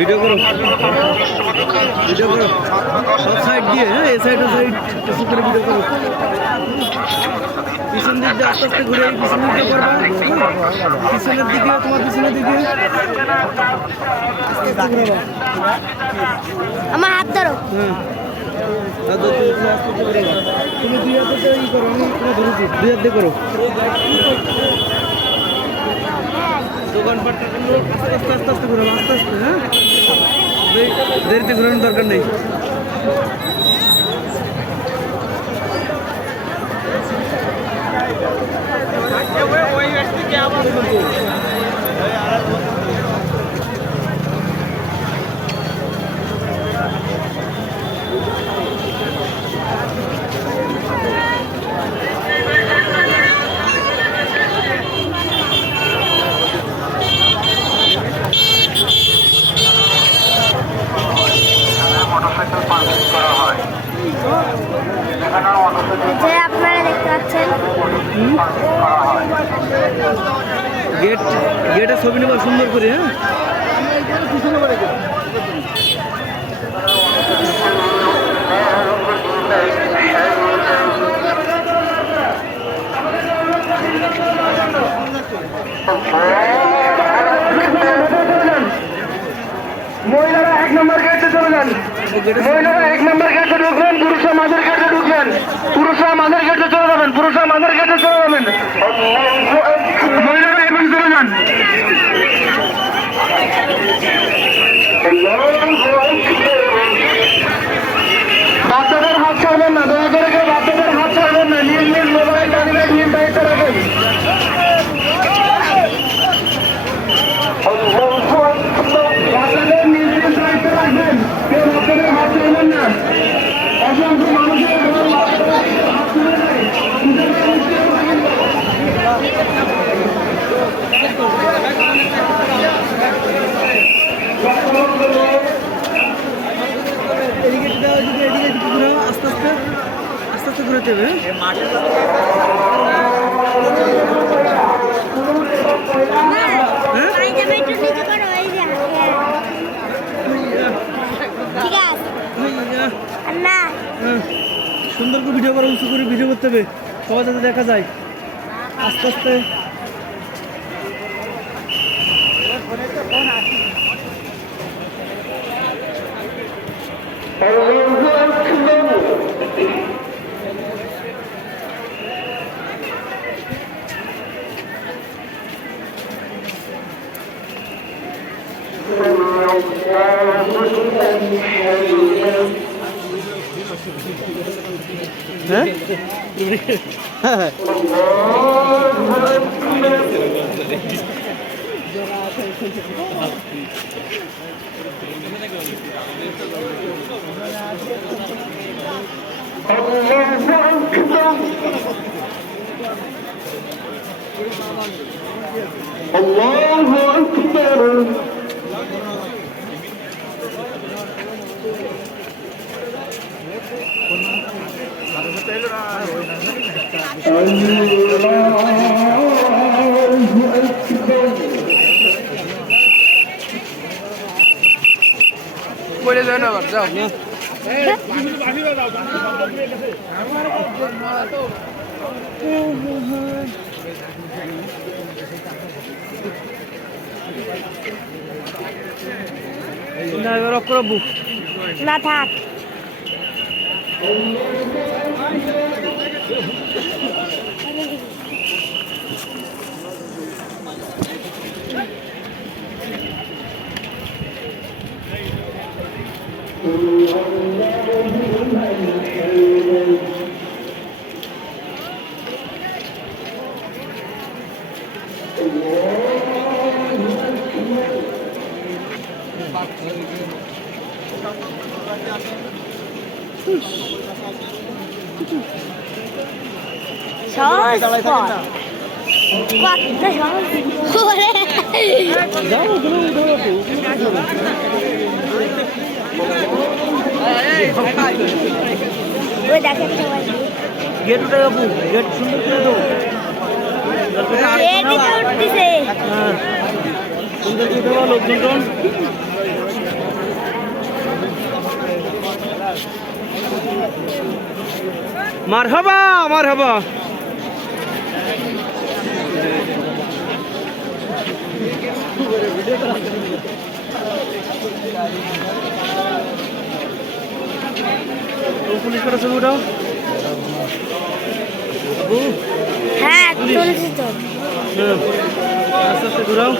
Video করো video করো সব সাইড দিয়ে, হ্যাঁ এ সাইড ও সাইড কিছু করে ভিডিও করো। পিছন দিক দিয়ে আস্তে আস্তে ঘুরে পিছন দিক দিয়ে করবা, পিছনের দিকে তোমার পিছনের দিকে আমার হাত ধরো। হ্যাঁ তুমি দুই হাতে ই করো, আমি তোমার ধরেছি, দুই হাত দিয়ে করো। দোকানপাটটা আস্তে আস্তে আস্তে ঘুরাবো, আস্তে আস্তে, হ্যাঁ দেরিতে ঘুরানোর দরকার নেই। যে আপনারা দেখতে পাচ্ছেন গেটের ছবি নেবার সুন্দর করে, হ্যাঁ মহিলারা 1 নম্বর গেটে চলে যান, মহিলারা 1 নম্বর গেটে ঢুকবেন, পুরুষরা মাঝের গেটে ঢুকবেন, পুরুষরা মাঝের গেটে চলে যাবেন, পুরুষরা মাঝের গেটে চলে যাবেন, মহিলারা এখন চলে যান। বাচ্চাদের হাত ছাড়বেন না, দয়া করে কেউ বাচ্চাদের হাত ছাড়বেন না, নিজ নিজ মোবাইল টানিয়ে নিজ দায়িত্ব রাখেন। বাচ্চাদের নিজ নিজ দায়িত্ব রাখবেন, কেউ বাচ্চাদের হাত ছাড়বেন না। অসংখ্য মানুষের হাত তুলে নেয়। আস্তে আস্তে আস্তে আস্তে ঘুরাতে হবে। সুন্দর করে ভিডিও করো, উঁচু করে ভিডিও করতে হবে, সবাই যাতে দেখা যায়। আস্তে আস্তে হ্যাঁ Allahu Akbar. বলে যাও না, যাও না থাক। সহজ পথ, কতটা সহজ করে ওই দেখেন সবাই গেট উঠে যাবো, গেট সুন্দর করে দেবো, উঠতেছে সুন্দর করে দেবো লোকজন। মারহাবা মারহাবা। পুলিশ করা ছবি ওটাও হ্যাঁ তুলছি তো। আস্তে আস্তে ঘুরাও।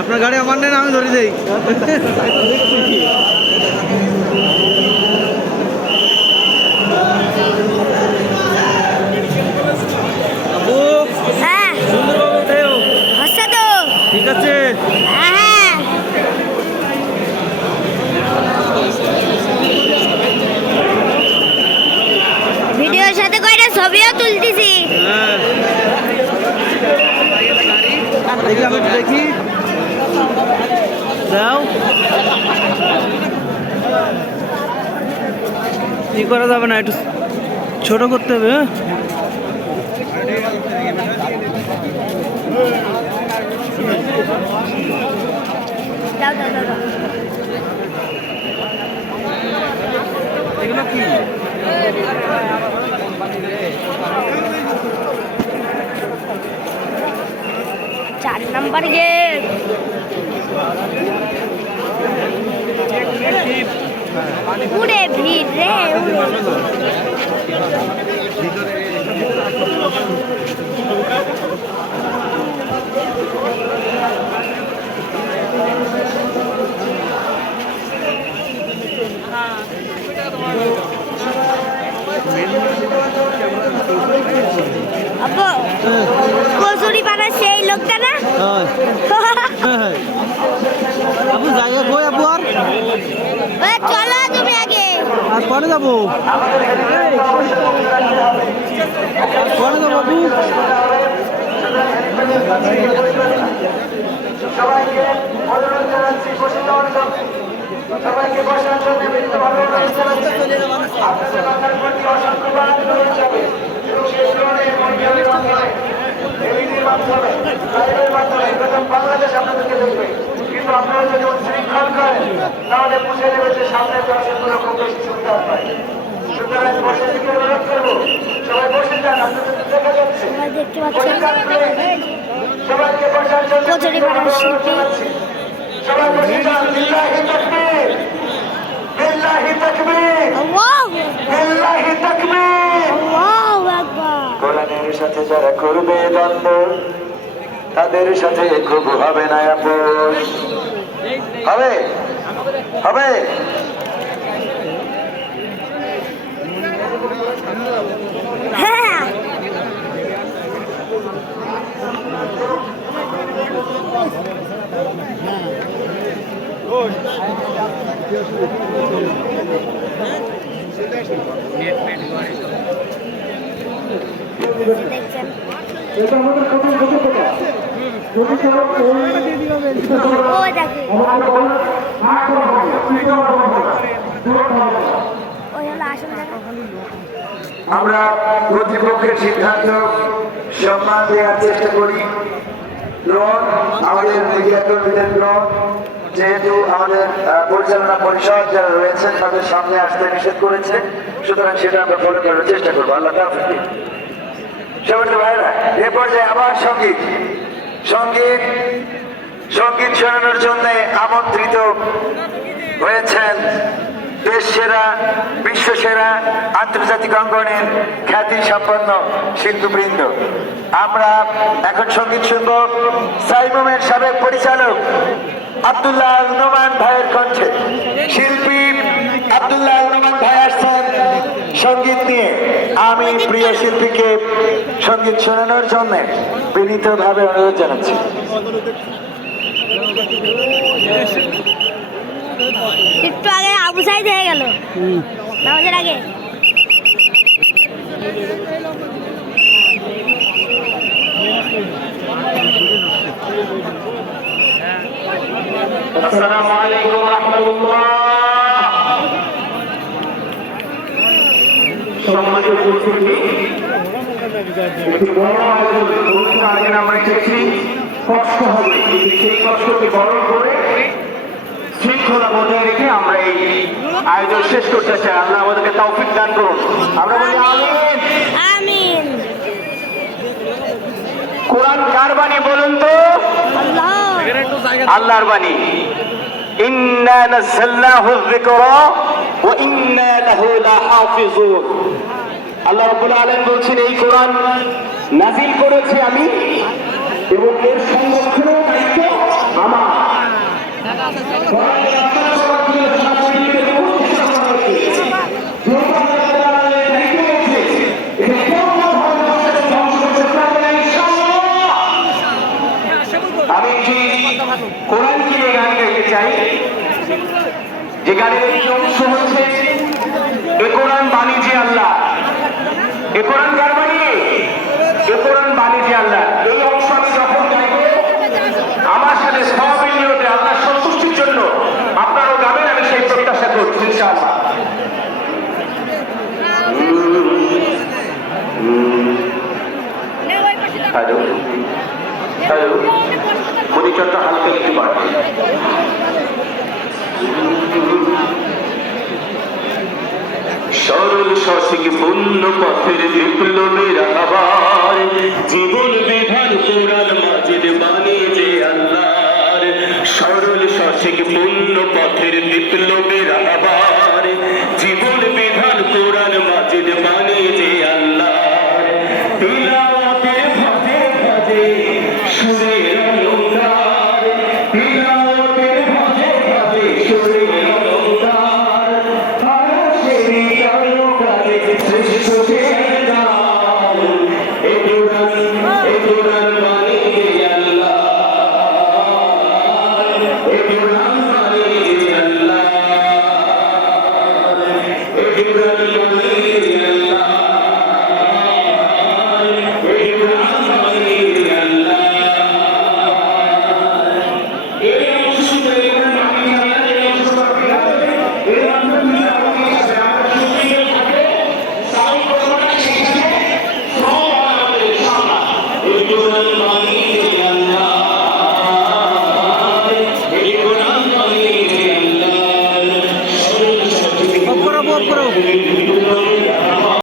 আপনার গাড়ি আমার নেন, আমি ধরে দেই। আপু হ্যাঁ সুন্দরভাবে উঠেও। হচ্ছে তো। ঠিক আছে। হ্যাঁ ভিডিওর সাথে কয়টা ছবিও তুলতেছি। হ্যাঁ দেখি, আমি একটু দেখি। যাও, কি করা যাবে না, একটু ছোট করতে হবে। হ্যাঁ দাও দাও দাও দাও। এগুলো কি? 4 নম্বর গেট। পুরে ভিড় রে। আপু কচুরি পানা সেই লোকটা না? আপু জায়গা কই আপু? আর চলো তুমি আগে। আর পরে যাবো, পরে যাবো আপু। সবাইকে অনুরোধ জানাচ্ছি বসে যাওয়ার জন্য, সবাইকে বসার জন্য বিনীতভাবে অনুরোধ জানাচ্ছি। আপনাদের মাথার প্রতি অসংখ্য অনুরোধ যাবে এবং সেই ধরনের মন্দিরের মাধ্যমে, এলইডির মাধ্যমে, লাইভের মাধ্যমে প্রথম বাংলাদেশ আপনাদেরকে দেখবে। কিন্তু আপনারা যদি উচ্ছৃঙ্খল করেন তাহলে বুঝে নেবে যে সামনের দর্শকগুলো খুব বেশি সুবিধা পায়। সুতরাং বসে থেকে অনুরোধ করবো, সবাই বসে যান, আপনাদের দেখা যাচ্ছে। সবাই দেখতে বসে যান পাচ্ছেন please। সবাইকে বসার জন্য কচুরি পানার শিল্পী। সবাই বসে যান। লিল্লাহি তাকবীর, লিল্লাহি তাকবীর, আল্লাহু লিল্লাহি তাকবীর। আল্লাহু আকবার। কোরআনের সাথে যারা করবে দ্বন্দ্ব তাদের সাথে খুব হবে না আপোষ। হবে হবে। হ্যাঁ দেখছেন ও দেখে ওই হলো আসল জায়গা। আমরা কর্তৃপক্ষের সিদ্ধান্ত সম্মান দেওয়ার চেষ্টা করি। লোন আমাদের মিডিয়া কর্মীদের লোন, যেহেতু আমাদের পরিচালনা পরিষদ যারা রয়েছেন তাদের সামনে আসতে নিষেধ করেছে, সুতরাং সেটা আমরা ফলো করার চেষ্টা করবো। আল্লাহ তাআলা সবাই ভাইরা, এ পর্যায়ে আবার সঙ্গীত সঙ্গীত সঙ্গীত শোনানোর জন্য আমন্ত্রিত হয়েছেন দেশ সেরা, বিশ্ব সেরা, আন্তর্জাতিক অঙ্গনের খ্যাতি সম্পন্ন শিল্পীবৃন্দ। আমরা এখন সঙ্গীত শুনব সাইমুমের সাবেক পরিচালক আব্দুল্লাহ আল নোমান ভাইয়ের কণ্ঠে। শিল্পী আব্দুল্লাহ আল নোমান ভাই আসছেন সঙ্গীত নিয়ে। আমি প্রিয় শিল্পীকে সঙ্গীত শোনানোর জন্য বিনীতভাবে অনুরোধ জানাচ্ছি। একটু আগে আবু সাইদ হয়ে গেল নামাজের আগে। আসসালামু আলাইকুম ওয়া রাহমাতুল্লাহ। সম্মানিত উপস্থিতি, একটি বড় আয়োজন আমরা এসেছি। কষ্ট হবে, সেই কষ্টকে বরণ করে শৃঙ্খলা বজায় রেখে আমরা এই আয়োজন শেষ করতে চাই। আল্লাহ আমাদেরকে তৌফিক দান করুন। আমরা বলি আমিন। আমিন। কোরআন কার বাণী বলুন তো? আল্লাহ আল্লাহর বাণী। ইন্না নাযালনাহু যিকরা ওয়া ইন্না লাহু লাহাফিজুন। আল্লাহ রাব্বুল আলামিন বলছেন, এই কোরআন নাযিল করেছি আমি এবং এর সংরক্ষণের দায়িত্ব আমার। আমি কোরআন কিনে গান গাইতে চাই, যে গানের একটি অংশ হচ্ছে এ কোরআন বাণী আল্লাহ। এ কোরআন কার বাণী? এ কোরআন বাণী আল্লাহ। এই অংশ আমি যখন গাইব, আমার সাথে সবাই নিয়তে আল্লাহর সন্তুষ্টির জন্য আপনারাও গাবেন, আমি সেই প্রত্যাশা করছি ইনশাআল্লাহ। হ্যালো হ্যালো, মনিটরটা হালকা একটু বাড়বে। সরল সঠিক পূর্ণ পথের বিপ্লবের আবার, জীবন বিধান কোরআন মাজিদ বাণী যে আল্লাহর। সরল সঠিক পূর্ণ পথের বিপ্লবের আবার, জীবন বিধান কোরআন মাজিদ বাণী যে আল্লাহর। তিলাওয়াতের ভাজে ভাজে সুরের অলংকার, তিলাওয়াতের ভাজে ভাজে সুরের অলংকার। আরশেরই তারকারে শ্রেষ্ঠ সেরাদার, এ কোরআন বাণী আল্লাহ, এ কোরআন বাণী আল্লাহ, এ কোরআন বাণী